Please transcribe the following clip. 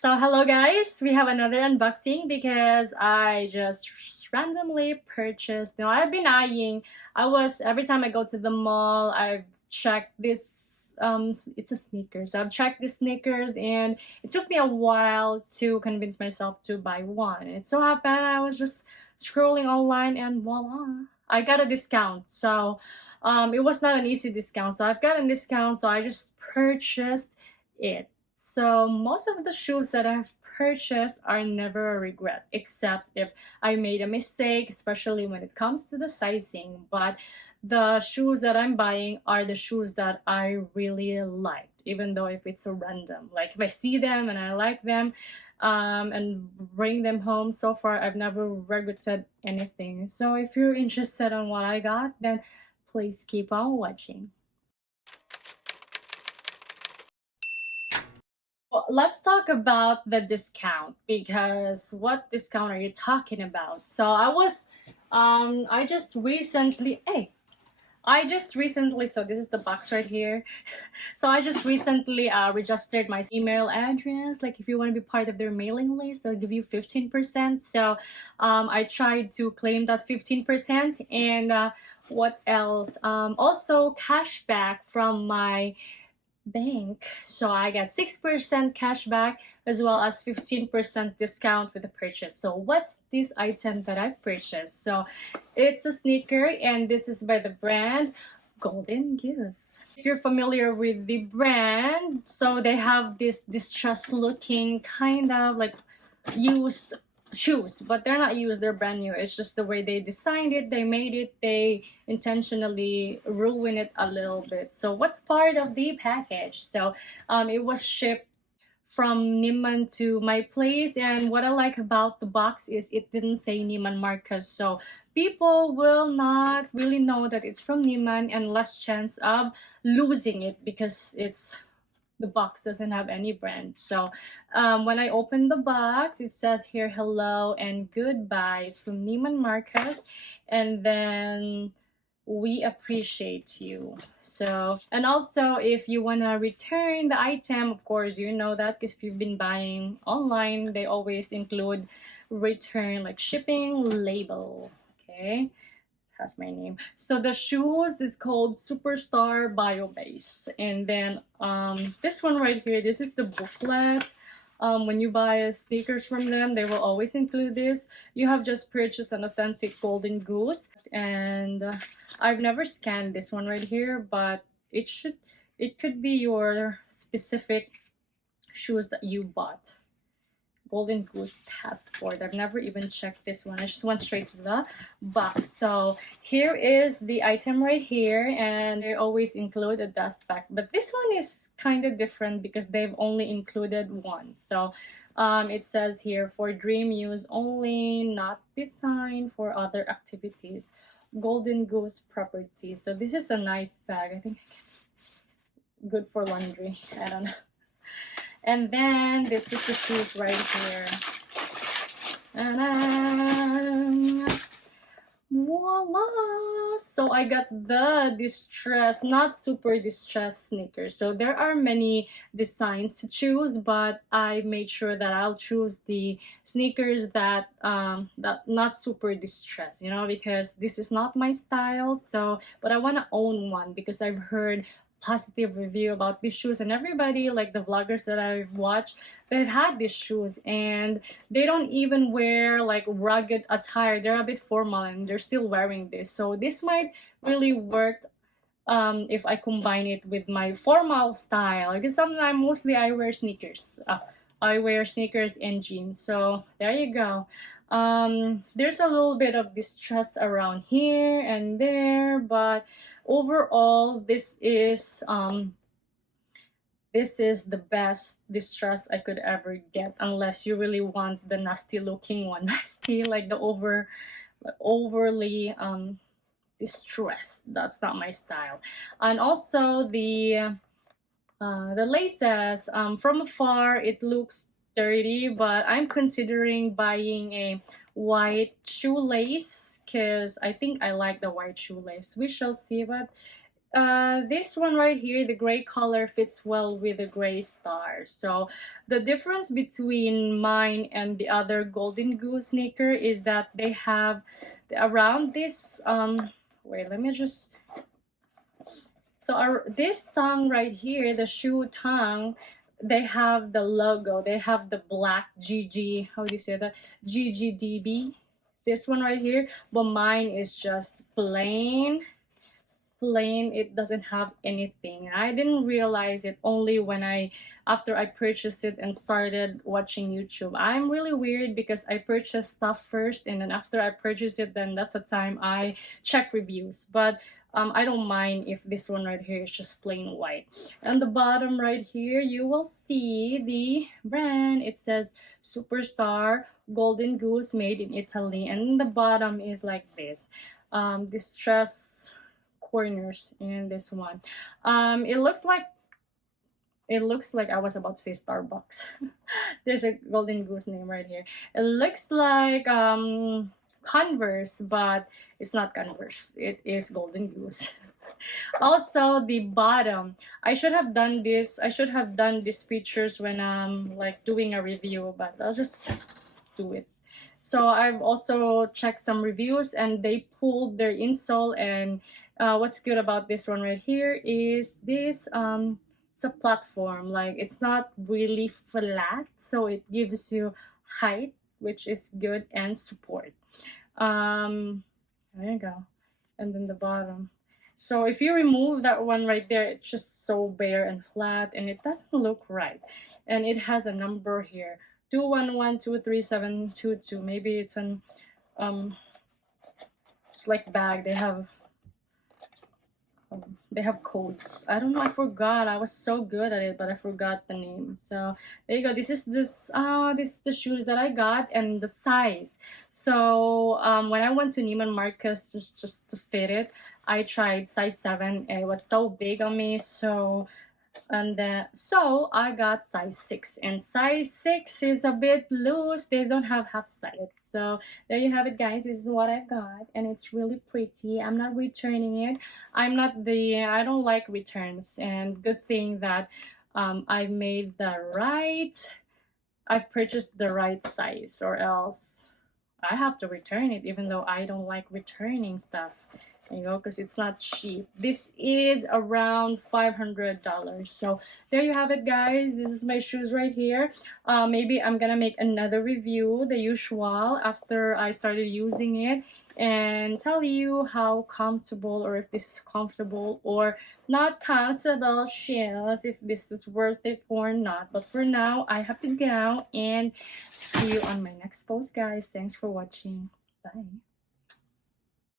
So hello guys, we have another unboxing because I just randomly purchased. I've been eyeing. Every time I go to the mall, I've checked this. It's a sneaker. So I've checked the sneakers, and it took me a while to convince myself to buy one. It so happened I was just scrolling online, and voila, I got a discount. So it was not an easy discount. So I've got a discount. So I just purchased it. So most of the shoes that I've purchased are never a regret, except if I made a mistake, especially when it comes to the sizing. But the shoes that I'm buying are the shoes that I really liked, even though if it's a random. Like if I see them and I like them, and bring them home. So far, I've never regretted anything. So if you're interested in what I got, then please keep on watching. Well, let's talk about the discount, because what discount are you talking about? So I just recently, so this is the box right here. So I just recently registered my email address. Like if you want to be part of their mailing list, they'll give you 15%. So I tried to claim that 15%, and what else? Also cashback from my bank. So I got 6% cash back as well as 15% discount with the purchase. So what's this item that I've purchased? So it's a sneaker, and this is by the brand Golden Goose. If you're familiar with the brand, so they have this distressed looking kind of like used shoes, but they're not used, they're brand new. It's just the way they designed it, they made it, they intentionally ruin it a little bit. So what's part of the package? So it was shipped from Neiman to my place, and what I like about the box is it didn't say Neiman Marcus, so people will not really know that it's from Neiman, and less chance of losing it because the box doesn't have any brand. So when I open the box, it says here hello and goodbye. It's from Neiman Marcus, and then we appreciate you. So, and also if you want to return the item, of course you know that because if you've been buying online, they always include return, like shipping label. Okay, has my name. So the shoes is called Superstar Bio Base, and then this one right here, this is the booklet. When you buy sneakers from them, they will always include this. You have just purchased an authentic Golden Goose, and I've never scanned this one right here, but it could be your specific shoes that you bought. Golden Goose passport. I've never even checked this one. I just went straight to the box. So here is the item right here, and they always include a dust pack, but this one is kind of different because they've only included one. So it says here, for dream use only, not designed for other activities. Golden Goose property. So this is a nice bag. I think good for laundry. I don't know. And then this is the shoes right here. And voila! So I got the distressed, not super distressed sneakers. So there are many designs to choose, but I made sure that I'll choose the sneakers that not super distressed, because this is not my style. So, but I want to own one because I've heard positive review about these shoes, and everybody, like the vloggers that I've watched, they've had these shoes and they don't even wear like rugged attire. They're a bit formal and they're still wearing this. So this might really work if I combine it with my formal style, because sometimes mostly I wear sneakers. I wear sneakers and jeans. So there you go. There's a little bit of distress around here and there, but overall this is the best distress I could ever get, unless you really want the nasty looking one. Nasty, like the overly distressed. That's not my style. And also the laces, from afar it looks dirty, but I'm considering buying a white shoelace because I think I like the white shoelace. We shall see, but This one right here, the gray color fits well with the gray star. So the difference between mine and the other Golden Goose sneaker is that they have around this wait, let me just, so this tongue right here, the shoe tongue, they have the logo. They have the black GG, how do you say that? GGDB. This one right here, but mine is just plain. It doesn't have anything. I didn't realize it only when after I purchased it and started watching YouTube. I'm really weird because I purchase stuff first, and then after I purchase it, then that's the time I check reviews. But I don't mind if this one right here is just plain white. On the bottom right here, you will see the brand. It says Superstar Golden Goose, made in Italy, and the bottom is like this. Distress corners in this one. It looks like I was about to say Starbucks. There's a Golden Goose name right here. It looks like Converse, but it's not Converse. It is Golden Goose. Also, the bottom. I should have done this. I should have done these features when I'm like doing a review, but I'll just do it. So I've also checked some reviews, and they pulled their insole. And what's good about this one right here is this it's a platform, like it's not really flat, so it gives you height, which is good, and support. There you go. And then the bottom. So if you remove that one right there, it's just so bare and flat, and it doesn't look right. And it has a number here, 211237222. Maybe it's an it's like bag. They have codes. I don't know. I forgot. I was so good at it, but I forgot the name. So there you go. This is the shoes that I got, and the size. So when I went to Neiman Marcus just to fit it, I tried size 7. And it was so big on me. So I got size 6, and size 6 is a bit loose. They don't have half size. So there you have it, guys. This is what I got, and it's really pretty. I'm not returning it. I don't like returns, and good thing that I've purchased the right size, or else I have to return it, even though I don't like returning stuff, because it's not cheap. This is around $500. So there you have it, guys. This is my shoes right here. Maybe I'm gonna make another review, the usual, after I started using it, and tell you how comfortable, or if this is comfortable or not comfortable shoes, if this is worth it or not. But for now, I have to go, and see you on my next post, guys. Thanks for watching. Bye.